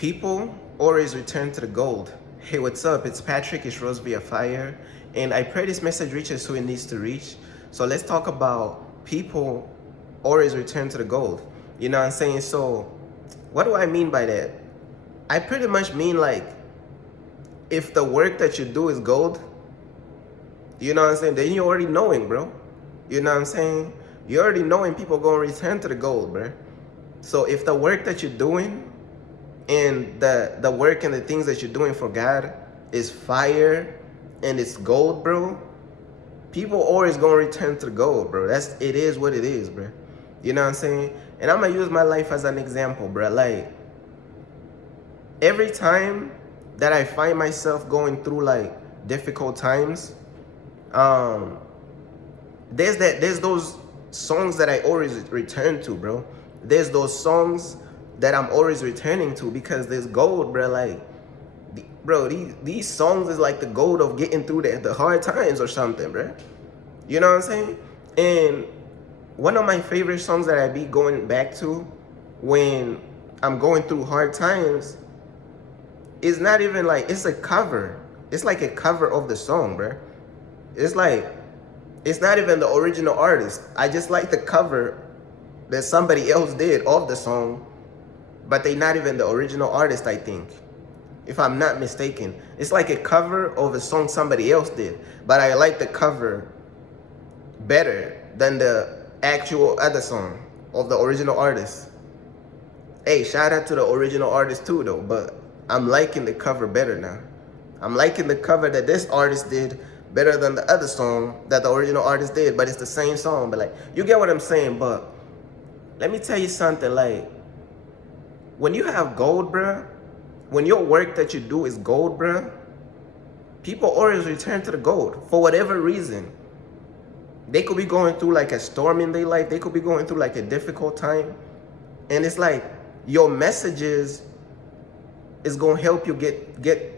People always return to the gold. Hey, what's up? It's Patrick, it's Rose via Fire, and I pray this message reaches who it needs to reach. So let's talk about people always return to the gold. You know what I'm saying? So what do I mean by that? I pretty much mean like, if the work that you do is gold, you know what I'm saying, then you already knowing, bro. You know what I'm saying? You already knowing people gonna return to the gold, bro. So if the work that you're doing and the work and the things that you're doing for God is fire and it's gold, bro, people always gonna return to the gold, bro. It is what it is, bro. You know what I'm saying? And I'm gonna use my life as an example, bro. Like, every time that I find myself going through like difficult times, there's those songs that I always return to, bro. There's those songs that I'm always returning to because there's gold, bro. Like, bro, these songs is like the gold of getting through the hard times or something, bro. You know what I'm saying? And one of my favorite songs that I be going back to when I'm going through hard times is not even like, it's a cover. It's like a cover of the song, bro. It's like, it's not even the original artist. I just like the cover that somebody else did of the song, but they not even the original artist, I think, if I'm not mistaken. It's like a cover of a song somebody else did, but I like the cover better than the actual other song of the original artist. Hey, shout out to the original artist too though, but I'm liking the cover better now. I'm liking the cover that this artist did better than the other song that the original artist did, but it's the same song. But like, you get what I'm saying? But let me tell you something, like, when you have gold, bruh, when your work that you do is gold, bruh, people always return to the gold for whatever reason. They could be going through like a storm in their life. They could be going through like a difficult time. And it's like, your messages is gonna help you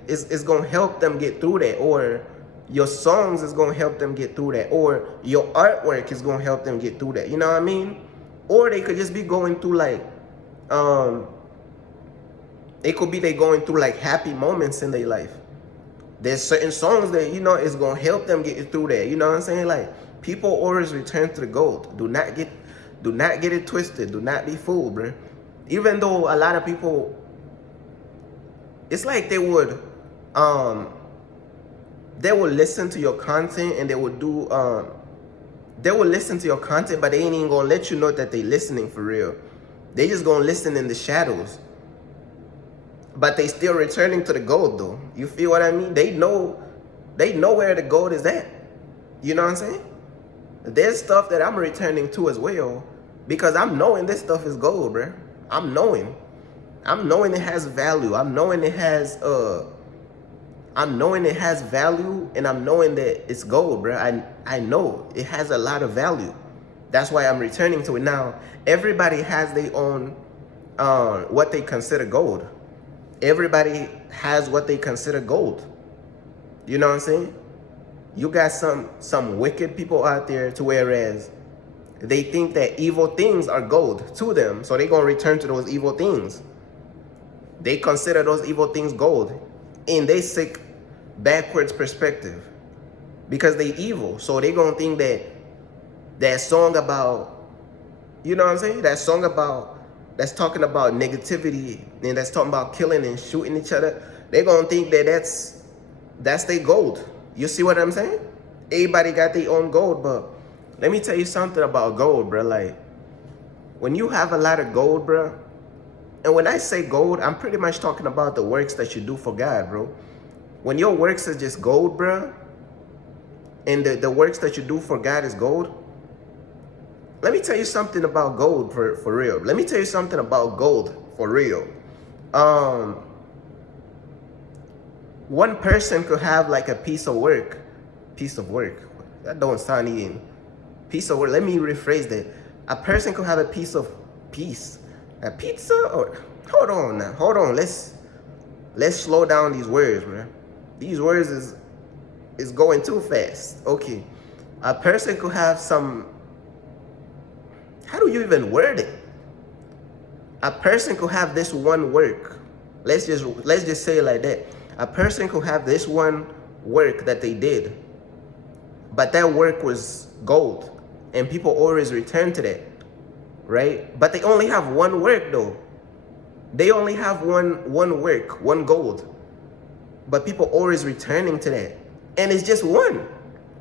it's gonna help them get through that, or your songs is gonna help them get through that, or your artwork is gonna help them get through that. You know what I mean? Or they could just be going through like, it could be they going through like happy moments in their life. There's certain songs that, you know, is gonna help them get through that. You know what I'm saying? Like, people always return to the gold. Do not get it twisted. Do not be fooled, bro. Even though a lot of people, it's like they would listen to your content and they would listen to your content, but they ain't even gonna let you know that they listening for real. They just gonna listen in the shadows, but they still returning to the gold though. You feel what I mean? They know where the gold is at. You know what I'm saying? There's stuff that I'm returning to as well, because I'm knowing this stuff is gold, bro. I'm knowing it has value. I'm knowing it has value, and I'm knowing that it's gold, bro. I know it has a lot of value. That's why I'm returning to it. Now, everybody has their own what they consider gold. Everybody has what they consider gold. You know what I'm saying? You got some wicked people out there to whereas they think that evil things are gold to them, so they're gonna return to those evil things. They consider those evil things gold in they sick backwards perspective, because they evil. So they gonna think that song about, you know what I'm saying? That song that's talking about negativity and that's talking about killing and shooting each other, they gonna think that that's their gold. You see what I'm saying? Everybody got their own gold, but let me tell you something about gold, bro. Like, when you have a lot of gold, bro, and when I say gold, I'm pretty much talking about the works that you do for God, bro. When your works is just gold, bro, and the works that you do for God is gold, let me tell you something about gold for real. Let me tell you something about gold for real. One person could have like a piece of work. That don't sound even. Piece of work. Let me rephrase that. A person could have a piece. A pizza, or hold on now. Hold on. Let's slow down these words, bro. These words is going too fast. Okay. A person could have some, how do you even word it? A person could have this one work Let's just say it like that. A person could have this one work that they did, but that work was gold, and people always return to that, right? But they only have one work though. They only have one work, one gold, but people always returning to that, and it's just one.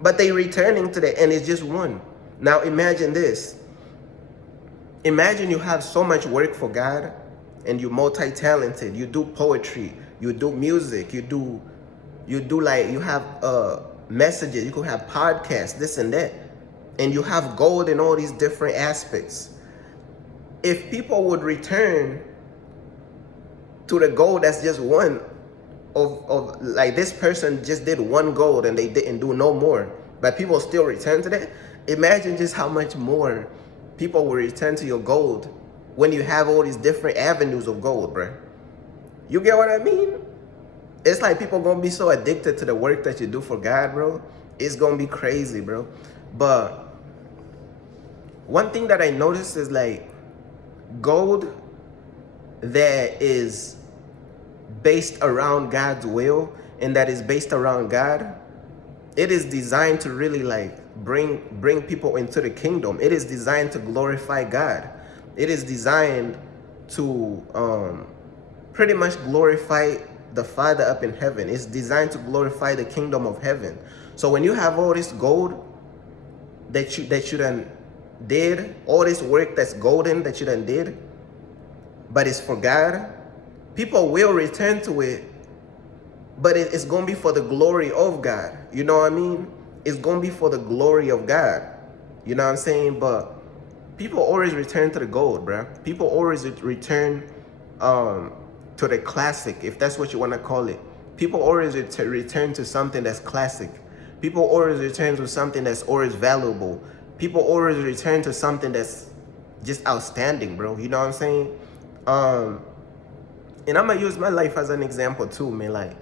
But they returning to that, and it's just one. Now imagine this. Imagine you have so much work for God, and you're multi-talented. You do poetry, you do music, you do like you have messages. You could have podcasts, this and that, and you have gold in all these different aspects. If people would return to the gold that's just one of like this person just did one gold and they didn't do no more, but people still return to that. Imagine just how much more people will return to your gold when you have all these different avenues of gold, bruh. You get what I mean? It's like people gonna be so addicted to the work that you do for God, bro. It's gonna be crazy, bro. But one thing that I noticed is like gold that is based around God's will and that is based around God, it is designed to really like bring people into the kingdom. It is designed to glorify God. It is designed to pretty much glorify the Father up in heaven. It's designed to glorify the kingdom of heaven. So when you have all this gold that you done did, all this work that's golden that you done did, but it's for God, people will return to it, but it's going to be for the glory of God. You know what I mean? It's going to be for the glory of God. You know what I'm saying? But people always return to the gold, bruh. People always return to the classic, if that's what you want to call it. People always return to something that's classic. People always return to something that's always valuable. People always return to something that's just outstanding, bro. You know what I'm saying? And I'm gonna use my life as an example too, man. Like,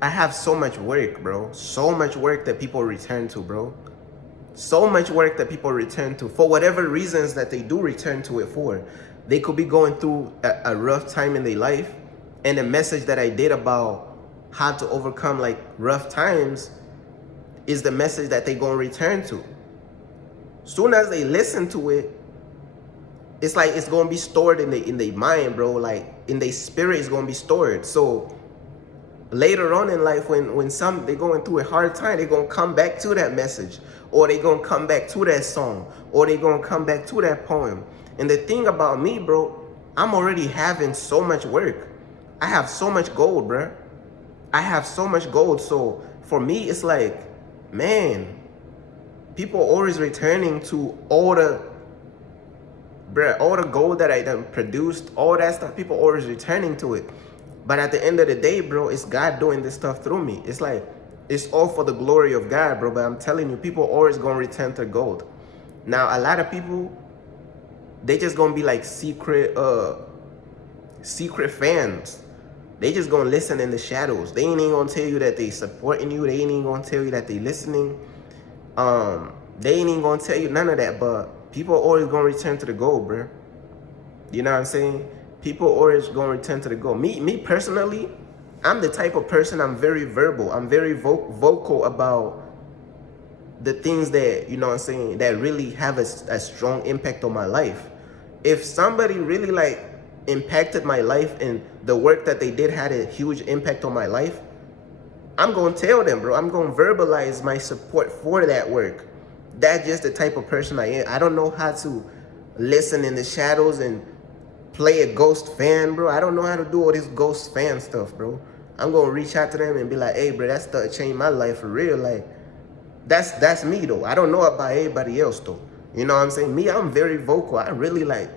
I have so much work, bro. So much work that people return to, bro. So much work that people return to for whatever reasons that they do return to it for. They could be going through a rough time in their life, and the message that I did about how to overcome like rough times is the message that they gonna return to. Soon as they listen to it, it's like it's gonna be stored in their mind, bro. Like in their spirit, it's gonna be stored. So later on in life, when they going through a hard time, they gonna come back to that message, or they gonna come back to that song, or they gonna come back to that poem. And the thing about me, bro, I'm already having so much work. I have so much gold, bro. I have so much gold. So for me, it's like, man, people always returning to all the gold that I done produced, all that stuff. People always returning to it. But at the end of the day, bro, it's God doing this stuff through me. It's like, it's all for the glory of God, bro. But I'm telling you, people always gonna return to gold. Now, a lot of people, they just gonna be like secret fans. They just gonna listen in the shadows. They ain't even gonna tell you that they supporting you. They ain't even gonna tell you that they listening. They ain't even gonna tell you none of that. But people always gonna return to the gold, bro. You know what I'm saying? People always gonna return to the goal. Me personally, I'm the type of person, I'm very verbal. I'm very vocal about the things that, you know what I'm saying, that really have a strong impact on my life. If somebody really like impacted my life and the work that they did had a huge impact on my life, I'm gonna tell them, bro. I'm gonna verbalize my support for that work. That's just the type of person I am. I don't know how to listen in the shadows and play a ghost fan, bro. I don't know how to do all this ghost fan stuff, bro. I'm gonna reach out to them and be like, hey, bro, that stuff changed my life for real. Like, that's me though. I don't know about everybody else though. You know what I'm saying? Me, I'm very vocal. I really like,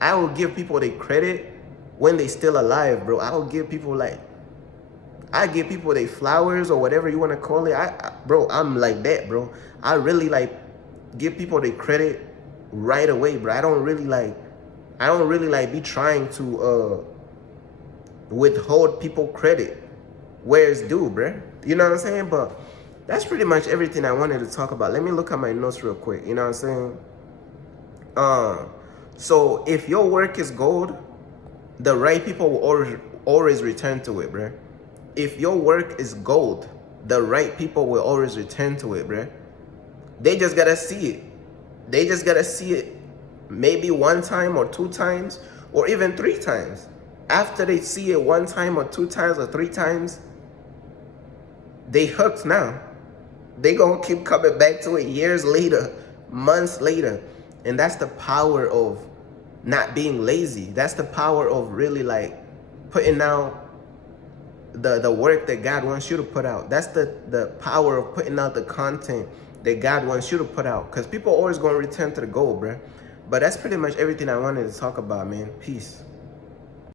I will give people their credit when they still alive, bro. I will give people like, I give people their flowers or whatever you want to call it. Bro, I'm like that, bro. I really like give people their credit right away, bro. I don't really like be trying to withhold people credit where it's due, bruh. You know what I'm saying? But that's pretty much everything I wanted to talk about. Let me look at my notes real quick. You know what I'm saying? So if your work is gold, the right people will always return to it, bruh. If your work is gold, the right people will always return to it, bruh. They just gotta see it. They just gotta see it maybe one time or two times or even three times. After they see it one time or two times or three times, they hooked now. They gonna keep coming back to it years later, months later. And that's the power of not being lazy. That's the power of really like putting out the work that God wants you to put out. That's the power of putting out the content that God wants you to put out. Because people always gonna return to the goal, bruh. But that's pretty much everything I wanted to talk about, man. Peace.